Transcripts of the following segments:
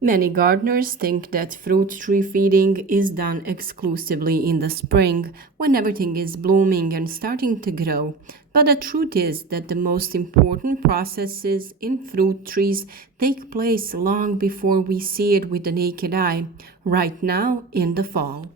Many gardeners think that fruit tree feeding is done exclusively in the spring when everything is blooming and starting to grow. But the truth is that the most important processes in fruit trees take place long before we see it with the naked eye, right now in the fall.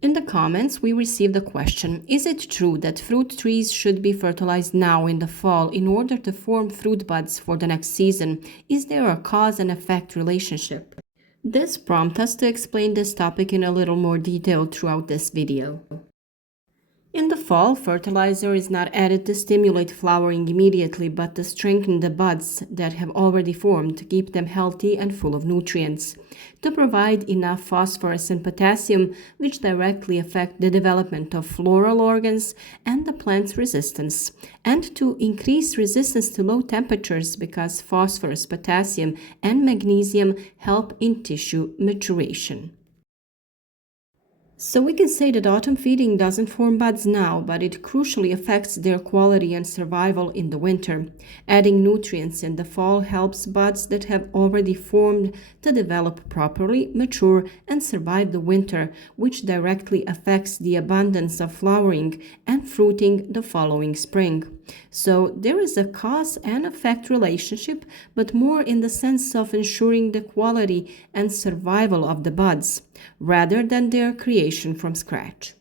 In the comments, we received a question: is it true that fruit trees should be fertilized now in the fall in order to form fruit buds for the next season? Is there a cause and effect relationship? This prompts us to explain this topic in a little more detail throughout this video. In the fall, fertilizer is not added to stimulate flowering immediately, but to strengthen the buds that have already formed to keep them healthy and full of nutrients, to provide enough phosphorus and potassium, which directly affect the development of floral organs and the plant's resistance, and to increase resistance to low temperatures because phosphorus, potassium, and magnesium help in tissue maturation. So we can say that autumn feeding doesn't form buds now, but it crucially affects their quality and survival in the winter. Adding nutrients in the fall helps buds that have already formed to develop properly, mature, and survive the winter, which directly affects the abundance of flowering and fruiting the following spring. So there is a cause and effect relationship, but more in the sense of ensuring the quality and survival of the buds, rather than their creation from scratch.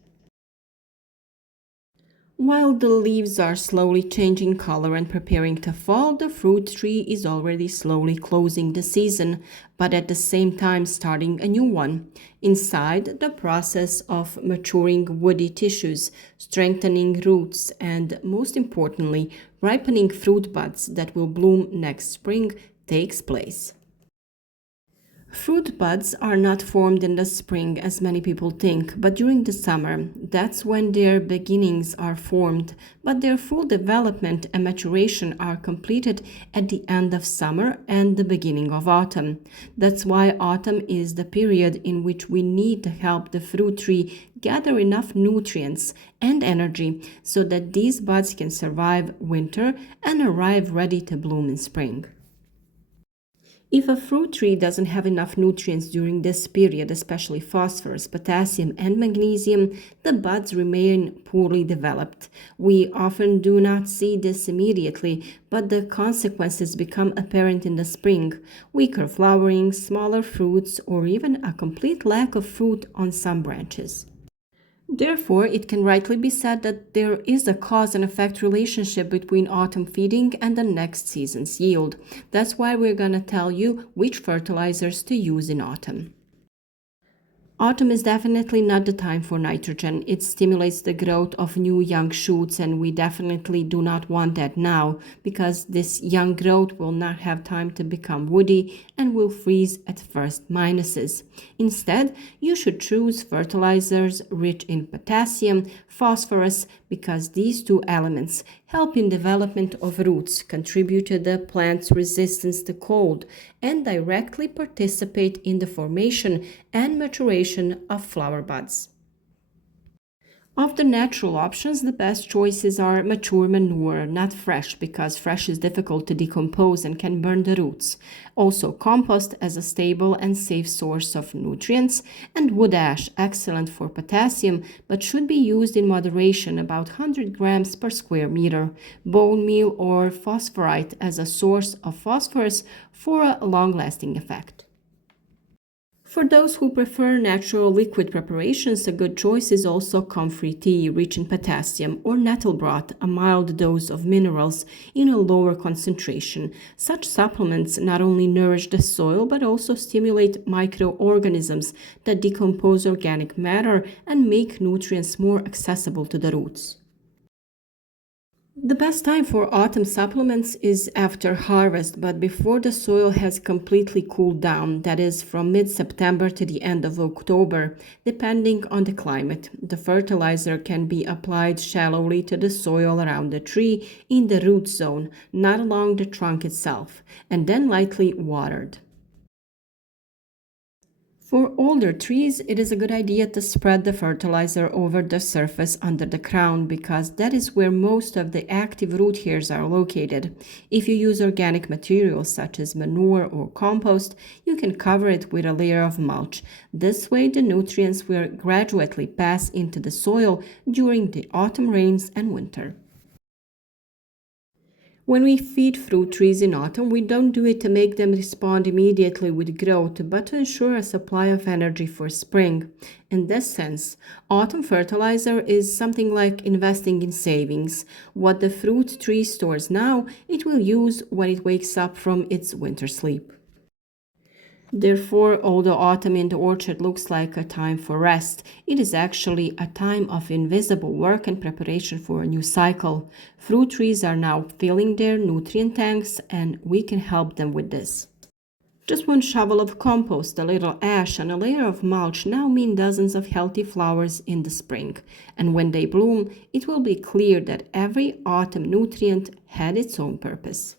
While the leaves are slowly changing color and preparing to fall, the fruit tree is already slowly closing the season, but at the same time starting a new one. Inside, the process of maturing woody tissues, strengthening roots, and most importantly, ripening fruit buds that will bloom next spring takes place. Fruit buds are not formed in the spring as many people think, but during the summer. That's when their beginnings are formed, but their full development and maturation are completed at the end of summer and the beginning of autumn. That's why autumn is the period in which we need to help the fruit tree gather enough nutrients and energy so that these buds can survive winter and arrive ready to bloom in spring. If a fruit tree doesn't have enough nutrients during this period, especially phosphorus, potassium, and magnesium, the buds remain poorly developed. We often do not see this immediately, but the consequences become apparent in the spring: weaker flowering, smaller fruits, or even a complete lack of fruit on some branches. Therefore, it can rightly be said that there is a cause and effect relationship between autumn feeding and the next season's yield. That's why we're going to tell you which fertilizers to use in autumn. Autumn is definitely not the time for nitrogen. It stimulates the growth of new young shoots, and we definitely do not want that now because this young growth will not have time to become woody and will freeze at first minuses. Instead, you should choose fertilizers rich in potassium, phosphorus, because these two elements help in development of roots, contribute to the plant's resistance to cold, and directly participate in the formation and maturation of flower buds. Of the natural options, the best choices are mature manure, not fresh, because fresh is difficult to decompose and can burn the roots. Also, compost as a stable and safe source of nutrients, and wood ash, excellent for potassium, but should be used in moderation, about 100 grams per square meter. Bone meal or phosphorite as a source of phosphorus for a long-lasting effect. For those who prefer natural liquid preparations, a good choice is also comfrey tea rich in potassium, or nettle broth, a mild dose of minerals in a lower concentration. Such supplements not only nourish the soil but also stimulate microorganisms that decompose organic matter and make nutrients more accessible to the roots. The best time for autumn supplements is after harvest, but before the soil has completely cooled down, that is, from mid-September to the end of October, depending on the climate. The fertilizer can be applied shallowly to the soil around the tree in the root zone, not along the trunk itself, and then lightly watered. For older trees, it is a good idea to spread the fertilizer over the surface under the crown because that is where most of the active root hairs are located. If you use organic materials such as manure or compost, you can cover it with a layer of mulch. This way, the nutrients will gradually pass into the soil during the autumn rains and winter. When we feed fruit trees in autumn, we don't do it to make them respond immediately with growth, but to ensure a supply of energy for spring. In this sense, autumn fertilizer is something like investing in savings. What the fruit tree stores now, it will use when it wakes up from its winter sleep. Therefore, although autumn in the orchard looks like a time for rest, it is actually a time of invisible work and preparation for a new cycle. Fruit trees are now filling their nutrient tanks, and we can help them with this. Just one shovel of compost, a little ash, and a layer of mulch now mean dozens of healthy flowers in the spring. And when they bloom, it will be clear that every autumn nutrient had its own purpose.